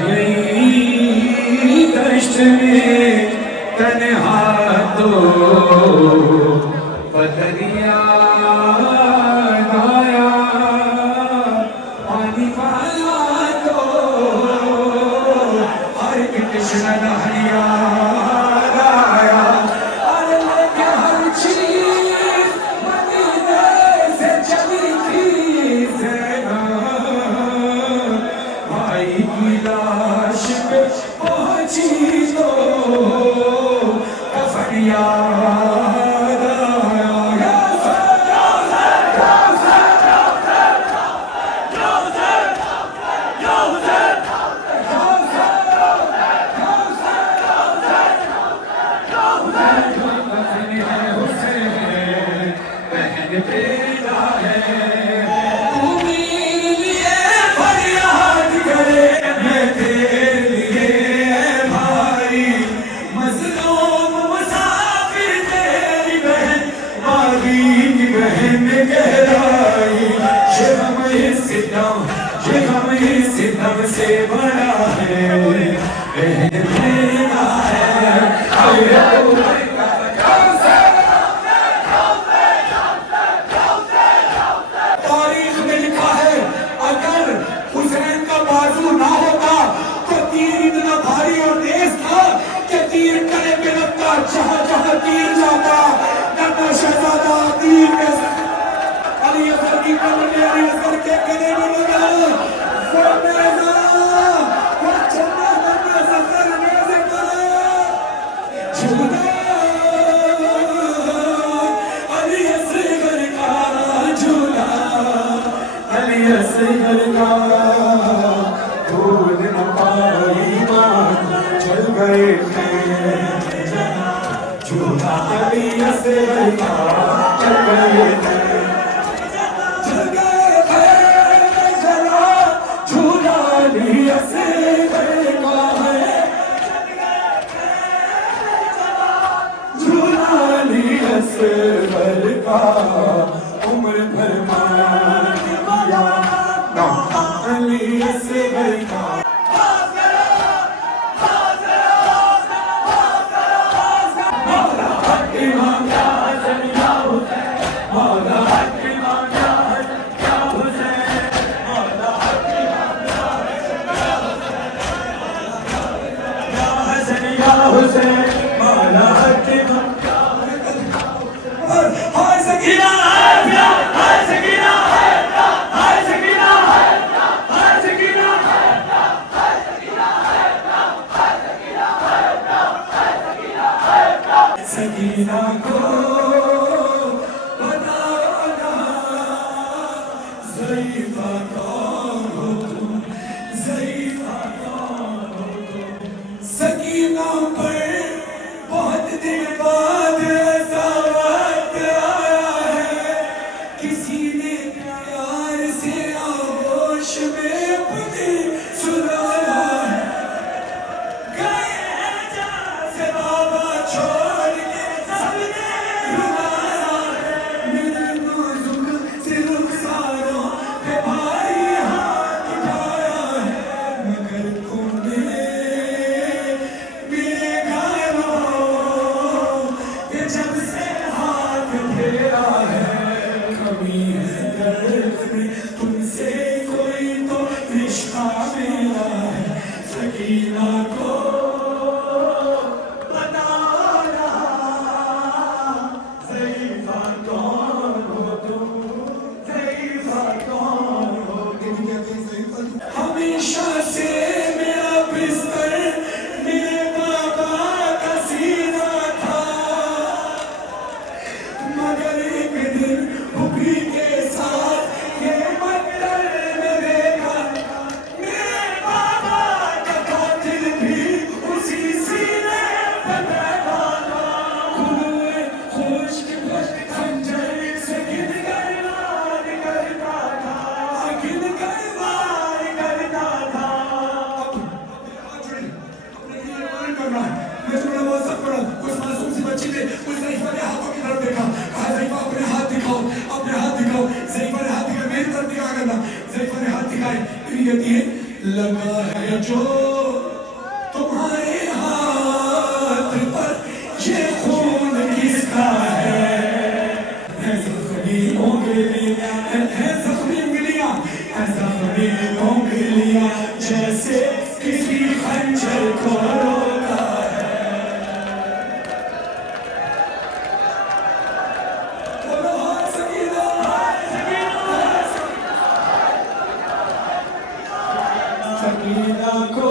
गई दश्त में तन्हा तो पथरिया गाया पानी वाला तो हर कृष्ण हरिया गाया अरे लेके हर चीज मदीने से चली थी ज़ैना भाई की लाश पे पहुंची तो कफनिया सितम से बड़ा है तारीख में लिखा है अगर हुसैन का बाजू ना होता तो तीर इतना भारी और तेज था कि तीर करे पे लगता जहां जहां तीर जाता नन्हा शहजादा तीर के अली असर की कमर में अली असर के गले में लगा चल गए थे झूठा से चल गए थे उम्र भर सकीना को बताना ज़ईफ़ा कौन हो तुम ज़ईफ़ा कौन हो तुम सकीना पर बहुत दिन बाद ऐसा वक्त आया है किसी ने प्यार से आगोश में अपनी सुनाया है गए जहाँ से बाबा छोड़ तुमसे कोई तो रिश्ता मिला है सकीना को बताना ज़ईफ़ा कौन हो तुम ज़ईफ़ा कौन हो हमेशा से मेरा बिस्तर मेरे बाबा का सीना था मगर एक दिन उभी के साथ कहती है लगा है जो तुम्हारे हाथ पर, ये खून किसका है जख्मी उंगलियां, है जख्मी उंगलियां, है जख्मी उंगलियां, जैसे किसी खंजर को रोका है। बोलो हाय सकीना, सकीना को